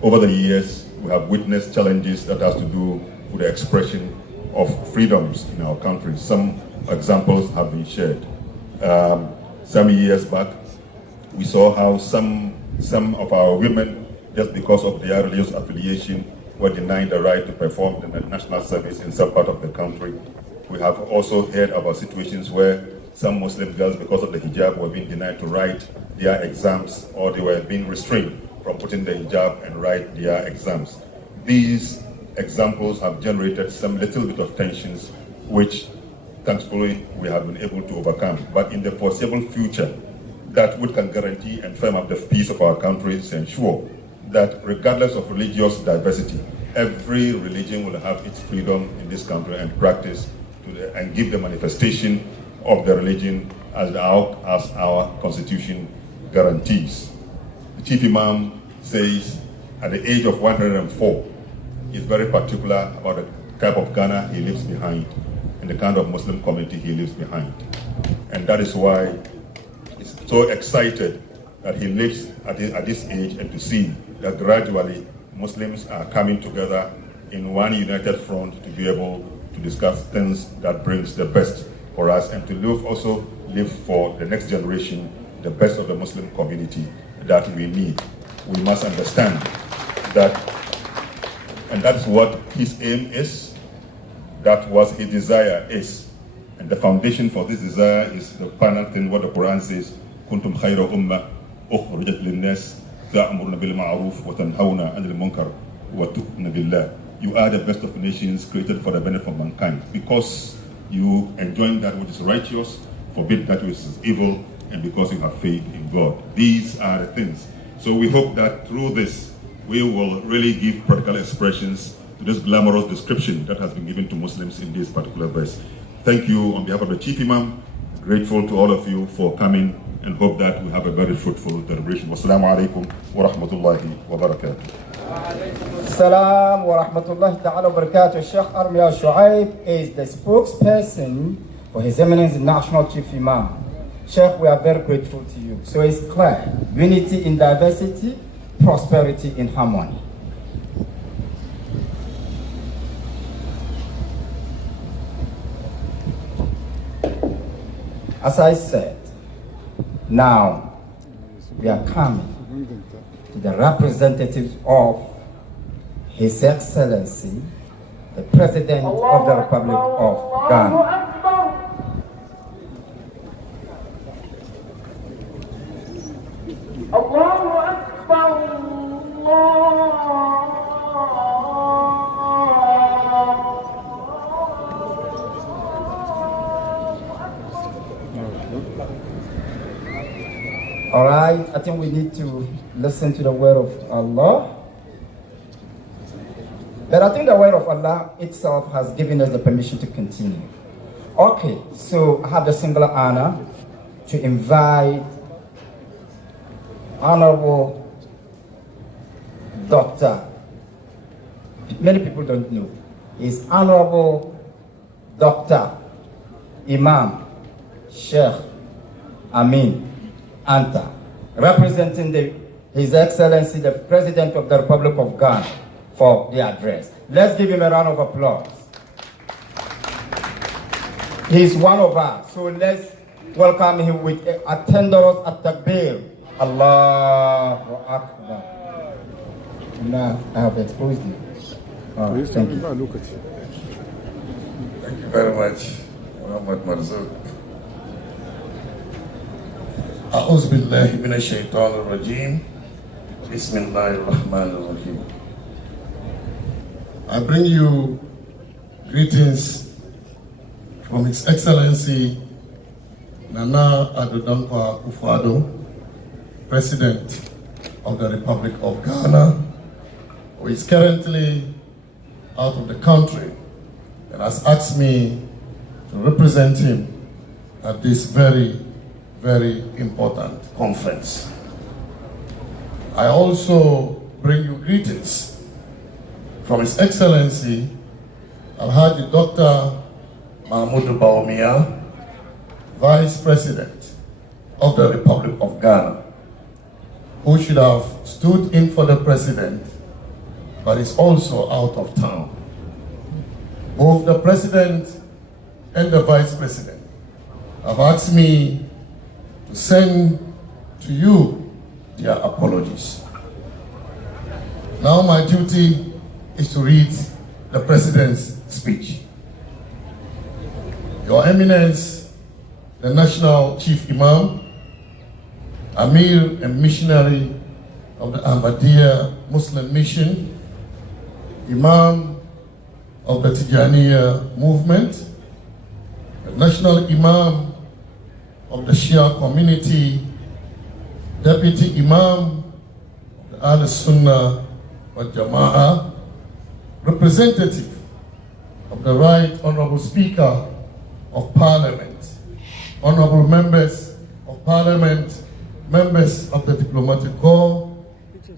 Over the years, we have witnessed challenges that has to do with the expression of freedoms in our country. Some examples have been shared. Some years back, we saw how some of our women, just because of their religious affiliation, were denied the right to perform the national service in some part of the country. We have also heard about situations where some Muslim girls, because of the hijab, were being denied to write their exams, or they were being restrained from putting the hijab and write their exams. These examples have generated some little bit of tensions, which thankfully we have been able to overcome. But in the foreseeable future, that which can guarantee and firm up the peace of our country is ensure that regardless of religious diversity, every religion will have its freedom in this country and practice and give the manifestation of the religion as our constitution guarantees. The Chief Imam says at the age of 104, he's very particular about the type of Ghana he leaves behind and the kind of Muslim community he leaves behind. And that is why he's so excited that he lives at this age and to see that gradually Muslims are coming together in one united front to be able to discuss things that brings the best for us and to live for the next generation the best of the Muslim community that we need. We must understand that, and that's what his aim is, that was his desire is. And the foundation for this desire is the final thing, what the Quran says, Kuntum khayra ummah ukhrijat lin-nas ta'muruna bil ma'ruf wa tanhauna 'anil munkar wa tu'minuna billah. You are the best of nations created for the benefit of mankind, because you enjoin that which is righteous, forbid that which is evil, and because you have faith in God. These are the things. So we hope that through this, we will really give practical expressions to this glamorous description that has been given to Muslims in this particular verse. Thank you on behalf of the Chief Imam. Grateful to all of you for coming, and hope that we have a very fruitful deliberation. Wassalamu alaikum wa rahmatullahi wa barakatuh. Salam wa rahmatullahi ta'ala wa barakatuh. Sheikh Armiya Shuaib is the spokesperson for His Eminence National Chief Imam. Sheikh, we are very grateful to you. So it's clear, unity in diversity, prosperity in harmony. As I said, now we are coming to the representatives of His Excellency, the President of the Republic of Ghana. All right, I think we need to listen to the word of Allah. But I think the word of Allah itself has given us the permission to continue. Okay, so I have the singular honor to invite Honorable Dr. Many people don't know. He's Honorable Dr. Imam Sheikh Amin Anta, representing His Excellency, the President of the Republic of Ghana, for the address. Let's give him a round of applause. He's one of us, so let's welcome him with a thunderous at-takbir. Allahu Akbar. Now I have exposed you. Thank you. Thank you very much, Muhammad Marzouk. أعوذ بالله من الشيطان الرجيم. بسم الله الرحمن الرحيم. I bring you greetings from His Excellency Nana Addo Dankwa Akufo-Addo, President of the Republic of Ghana, who is currently out of the country and has asked me to represent him at this very, very important conference. I also bring you greetings from His Excellency Alhaji Dr. Mahmoud Bawumia, Vice President of the Republic of Ghana, who should have stood in for the President, but is also out of town. Both the President and the Vice President have asked me to send to you their apologies. Now my duty is to read the President's speech. Your Eminence, the National Chief Imam, Amir and missionary of the Ahmadiyya Muslim Mission, Imam of the Tijaniya movement, the National Imam of the Shia community, Deputy Imam of the Ahl-Sunnah wal Jama'ah, representative of the Right Honorable Speaker of Parliament, honorable members of Parliament, members of the Diplomatic Corps,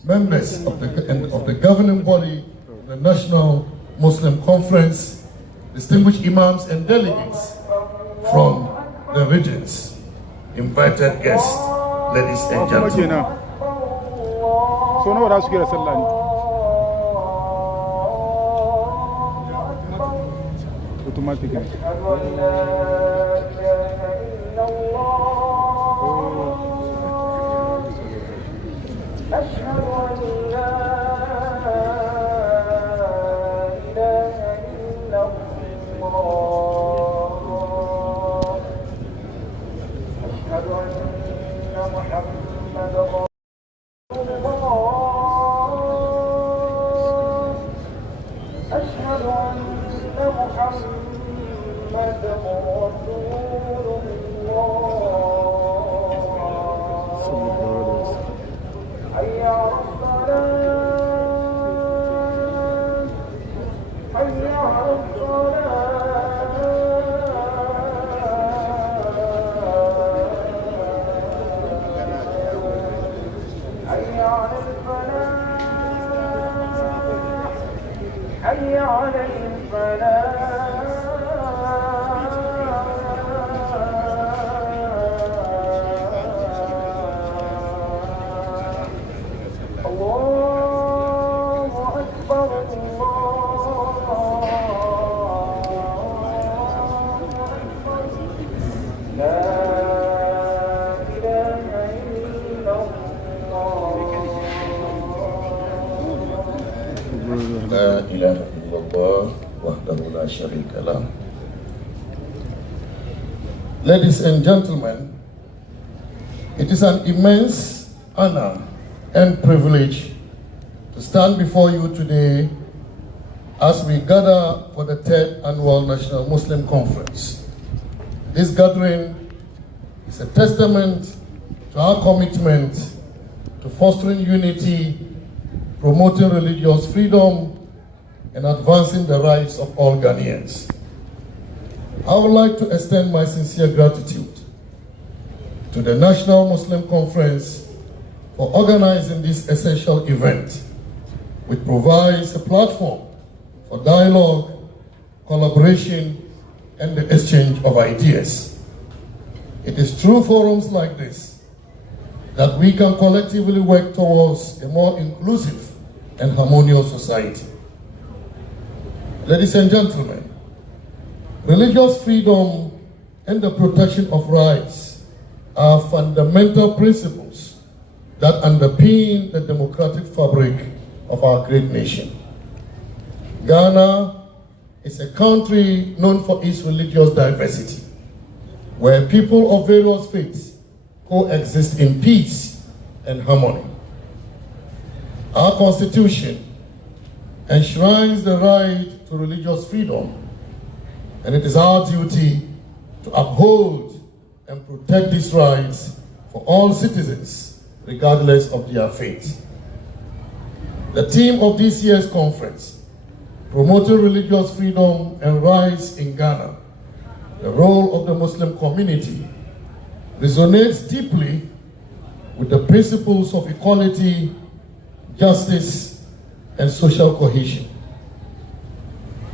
members of the governing body, the National Muslim Conference, distinguished imams and delegates from the regions, invited guests, ladies and gentlemen. Ladies and gentlemen, it is an immense honor and privilege to stand before you today as we gather for the 3rd Annual National Muslim Conference. This gathering is a testament to our commitment to fostering unity, promoting religious freedom, and advancing the rights of all Ghanaians. I would like to extend my sincere gratitude to the National Muslim Conference for organizing this essential event, which provides a platform for dialogue, collaboration, and the exchange of ideas. It is through forums like this that we can collectively work towards a more inclusive and harmonious society. Ladies and gentlemen, religious freedom and the protection of rights are fundamental principles that underpin the democratic fabric of our great nation. Ghana is a country known for its religious diversity, where people of various faiths coexist in peace and harmony. Our Constitution enshrines the right to religious freedom, and it is our duty to uphold and protect these rights for all citizens, regardless of their faith. The theme of this year's conference, Promoting Religious Freedom and Rights in Ghana, the role of the Muslim community resonates deeply with the principles of equality, justice, and social cohesion.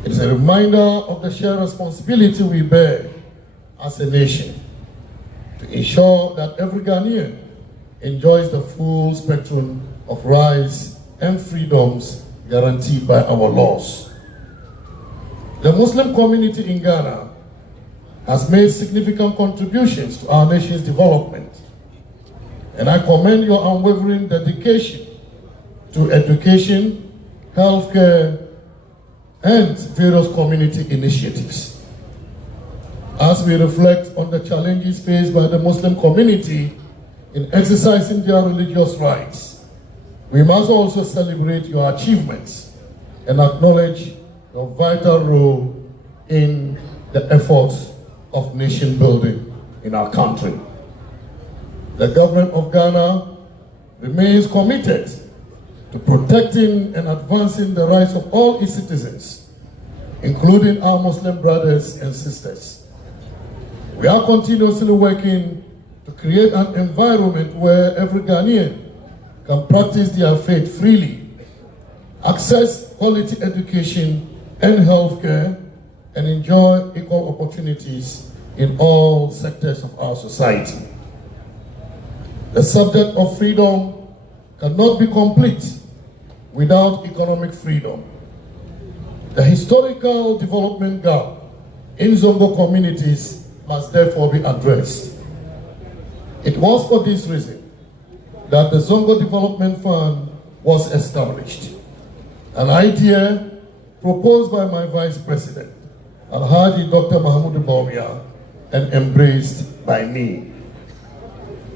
It is a reminder of the shared responsibility we bear as a nation to ensure that every Ghanaian enjoys the full spectrum of rights and freedoms guaranteed by our laws. The Muslim community in Ghana has made significant contributions to our nation's development, and I commend your unwavering dedication to education, healthcare, and various community initiatives. As we reflect on the challenges faced by the Muslim community in exercising their religious rights, we must also celebrate your achievements and acknowledge your vital role in the efforts of nation building in our country. The government of Ghana remains committed to protecting and advancing the rights of all its citizens, including our Muslim brothers and sisters. We are continuously working to create an environment where every Ghanaian can practice their faith freely, access quality education and healthcare, and enjoy equal opportunities in all sectors of our society. The subject of freedom cannot be complete without economic freedom. The historical development gap in Zongo communities must therefore be addressed. It was for this reason that the Zongo Development Fund was established, an idea proposed by my Vice President, Alhaji Dr. Mahmoud Bawumia, and embraced by me.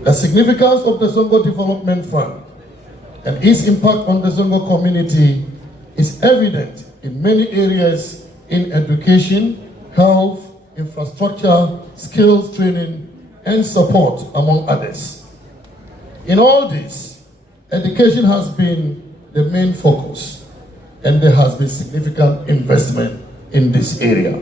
The significance of the Zongo Development Fund and its impact on the Zongo community is evident in many areas in education, health, infrastructure, skills training, and support, among others. In all this, education has been the main focus, and there has been significant investment in this area.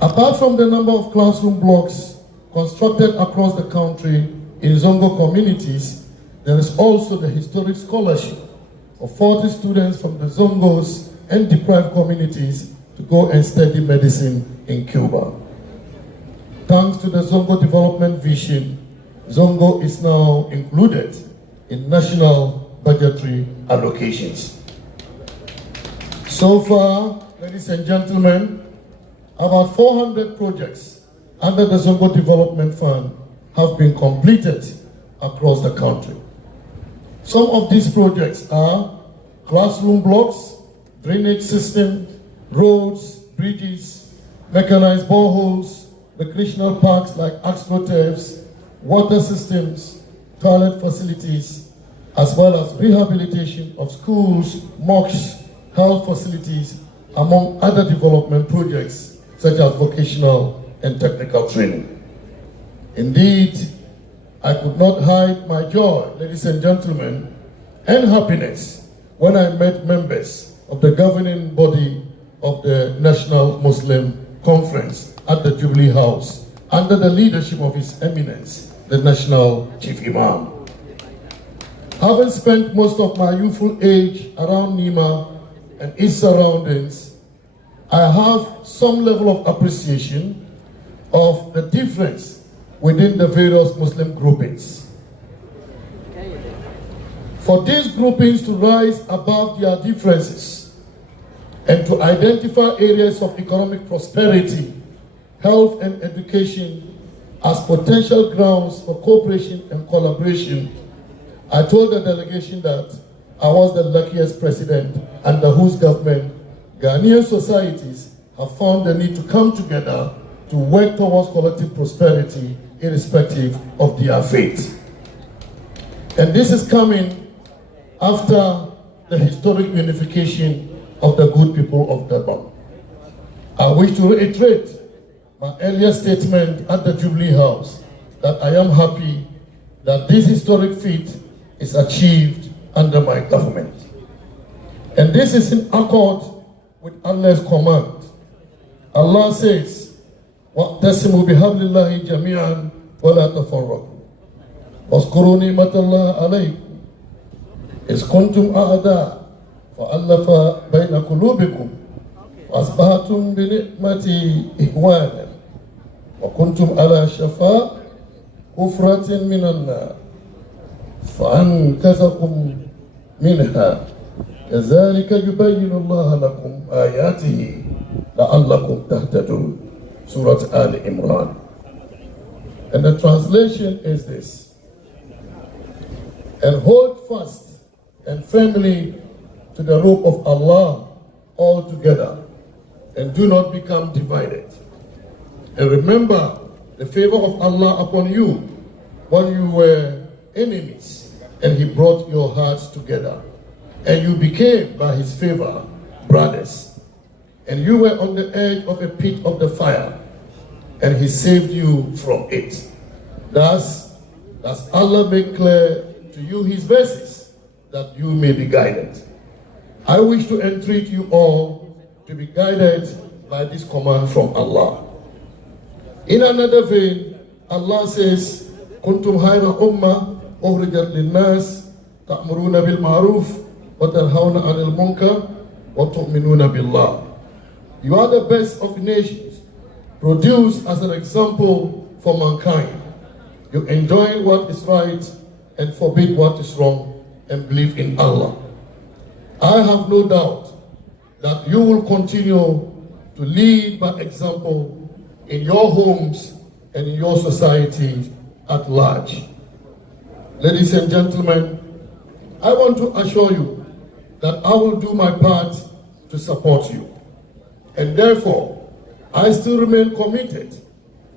Apart from the number of classroom blocks constructed across the country in Zongo communities, there is also the historic scholarship of 40 students from the Zongos and deprived communities to go and study medicine in Cuba. Thanks to the Zongo Development Vision, Zongo is now included in national budgetary allocations. So far, ladies and gentlemen, about 400 projects under the Zongo Development Fund have been completed across the country. Some of these projects are classroom blocks, drainage systems, roads, bridges, mechanized boreholes, recreational parks like astroturfs, water systems, toilet facilities, as well as rehabilitation of schools, mosques, health facilities, among other development projects such as vocational and technical training. Indeed, I could not hide my joy, ladies and gentlemen, and happiness when I met members of the governing body of the National Muslim Conference at the Jubilee House under the leadership of His Eminence, the National Chief Imam. Having spent most of my youthful age around Nima and its surroundings, I have some level of appreciation of the difference within the various Muslim groupings. For these groupings to rise above their differences and to identify areas of economic prosperity, health and education as potential grounds for cooperation and collaboration, I told the delegation that I was the luckiest president under whose government Ghanaian societies have found the need to come together to work towards collective prosperity irrespective of their faith. And this is coming after the historic unification of the good people of Durban. I wish to reiterate my earlier statement at the Jubilee House that I am happy that this historic feat is achieved under my government. And this is in accord with Allah's command. Allah says, واعتصموا بحبل الله جميعا ولا تفرقوا واذكروا نعمة الله عليكم إذ كنتم أعداء فألف بين قلوبكم فأصبحتم بنعمتي إخوانا وكنتم على شفا حفرة من النار فأنقذكم منها كذلك يبين الله لكم آياته لعلكم تهتدون. Surah Al Imran. And the translation is this: and hold fast and firmly to the rope of Allah all together, and do not become divided. And remember the favor of Allah upon you when you were enemies, and He brought your hearts together, and you became by His favor brothers. And you were on the edge of a pit of the fire, and He saved you from it. Thus, does Allah make clear to you His verses, that you may be guided. I wish to entreat you all to be guided by this command from Allah. In another vein, Allah says, "Kuntum khayra ummah ukhrijat lin-nas ta'muruna bil ma'ruf wa tanhauna 'anil munkar wa tu'minuna billah." You are the best of nations, produced as an example for mankind. You enjoin what is right and forbid what is wrong, and believe in Allah. I have no doubt that you will continue to lead by example in your homes and in your society at large. Ladies and gentlemen, I want to assure you that I will do my part to support you. And therefore, I still remain committed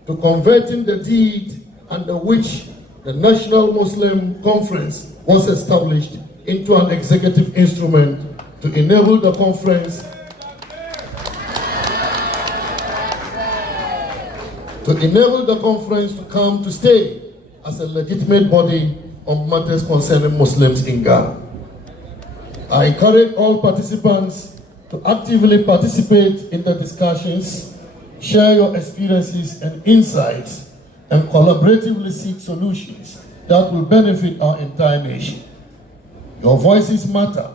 to converting the deed under which the National Muslim Conference was established into an executive instrument to enable the conference to come to stay as a legitimate body on matters concerning Muslims in Ghana. I encourage all participants to actively participate in the discussions, share your experiences and insights, and collaboratively seek solutions that will benefit our entire nation. Your voices matter,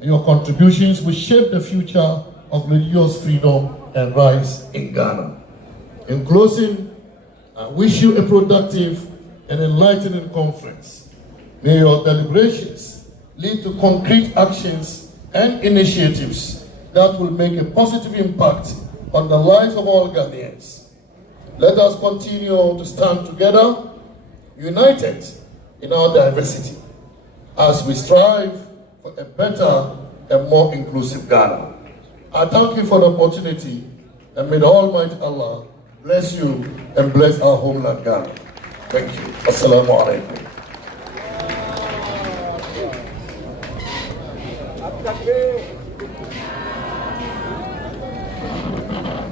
and your contributions will shape the future of religious freedom and rights in Ghana. In closing, I wish you a productive and enlightening conference. May your deliberations lead to concrete actions and initiatives that will make a positive impact on the lives of all Ghanaians. Let us continue to stand together, united in our diversity, as we strive for a better and more inclusive Ghana. I thank you for the opportunity, and may the Almighty Allah bless you and bless our homeland Ghana. Thank you. Assalamu alaikum.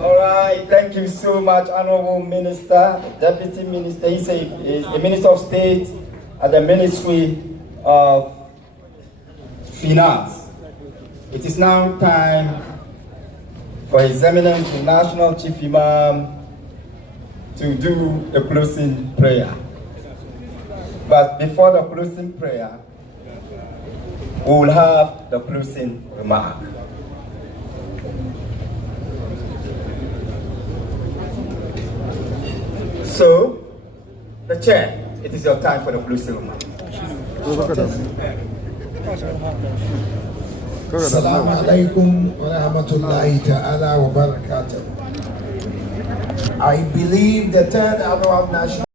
All right, thank you so much, Honorable Minister, Deputy Minister. He's a Minister of State at the Ministry of Finance. It is now time for His Eminence, the National Chief Imam, to do the closing prayer. But before the closing prayer, we will have the closing remark. So, the chair, it is your time for the closing remark. Assalamu alaikum wa rahmatullahi ta'ala wa barakatuh. I believe the third annual national